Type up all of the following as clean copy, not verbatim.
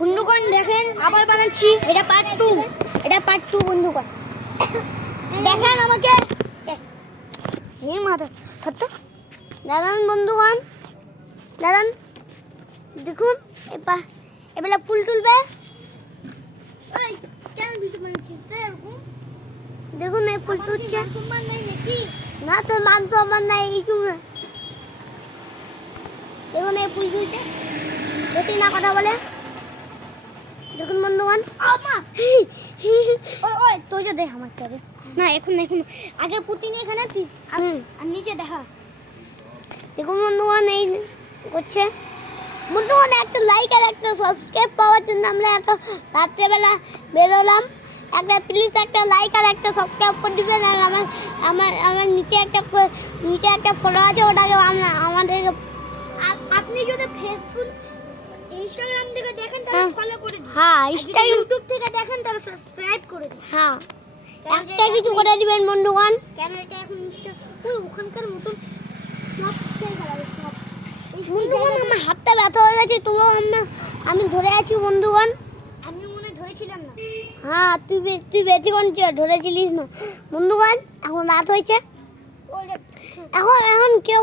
বন্ধুগণ দেখেন আবার বানাচ্ছি, এটা পার্ট 2, এটা পার্ট 2 বন্ধুগণ। দেখেন আমাকে এই মাথা ছোট্ট দাঁড়ান বন্ধুগণ, দাঁড়ান দেখুন এবেলা ফুল তুলবে। দেখুন এই ফুল তুলছে না, তোর মান সম্মান নাই। দেখুন এই ফুল তুলছে, যদি না কথা বলে। দেখুন বন্ধুগণ, তো যে দেখ আমার কাছে না, এখন আগে পুতিনি এখানে তুই আর নিচে দেখা। দেখুন বন্ধুগণ এই করছে। বন্ধুগণ একটা লাইক আর একটা সাবস্ক্রাইব পাওয়ার জন্য আমরা এত রাত্রেবেলা বেরোলাম। একটা প্লিজ একটা লাইক আর একটা সাবস্ক্রাইব করে দিবেন। আর আমার নিচে একটা ফলো আছে, ওটাকে আমাদেরকে আপনি যদি ফেসবুক ইনস্টাগ্রাম থেকে দেখেন তাহলে ফলো করে দিন। হ্যাঁ, ইউটিউব থেকে দেখেন তাহলে সাবস্ক্রাইব করে দিন। হ্যাঁ, একটা কিছু করে দিবেন বন্ধুগণ। কেন এটা এখন ওখানকার মতো বন্ধুগণ আমার হাতটা ব্যথা হয়ে গেছে, তবুও আমি ধরে আছি বন্ধুগণ। আমি মনে ধরেছিলাম না। হ্যাঁ, তুই বেশিক্ষণ ধরেছিলিস না বন্ধুগণ। এখন রাত হয়েছে, এখন কেউ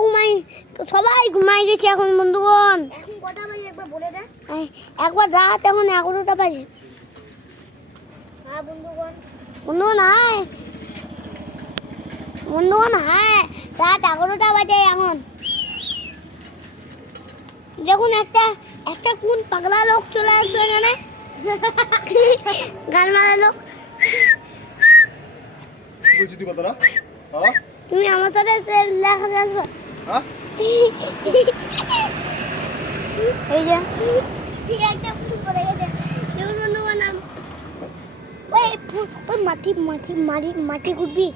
সবাই ঘুমাই গেছে এখন বন্ধুগণ। এখন কটা বাজে একবার বলে দে। একবার রাত এখন 11টা বাজে। হ্যাঁ বন্ধুগণ হায়, রাত 11টা বাজে এখন। দেখুন একটা কোন পাগলা লোক চলে আসবে এখানে, গান মারা লোক। বলছি তুই কথাটা, হ্যাঁ তুমি আমার সাথে লেখাতে আসবে। হ্যাঁ এই যে ঠিক একটা ফুল পড়ে গেছে। দেখুন বন্ধুগণ, ওই মাটি খুঁড়বি,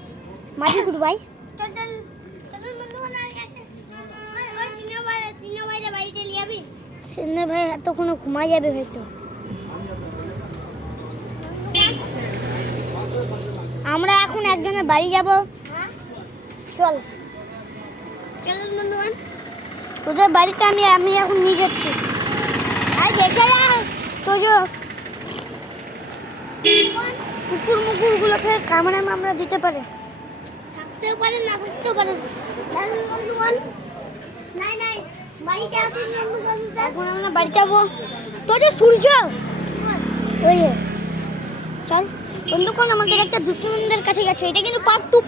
মাটি খুঁড়বাই। চল বন্ধুগণ, বাড়িতে নিয়ে যাবি। সিনে ভাই এতক্ষণ ঘুমাই যাবে হয়তো। আমরা এখন একজনের বাড়ি যাব। চলুন বন্ধুগণ, তোদের বাড়িতে আমি এখন নিয়ে যাচ্ছি। আর দেখে তো কুকুর মুকুরগুলোকে কামড়ে আমরা দিতে পারে, থাকতেও পারে না থাকতেও পারে। বন্ধুগণ নাই বাড়িতে আসুন বন্ধুগণ, এখন আমরা বাড়ি যাবো। তো যে সূর্য ওই চল বন্ধুগণ, আমাদের একটা দুষ্টুমনদের কাছে গেছে। এটা কিন্তু পার্ট 2।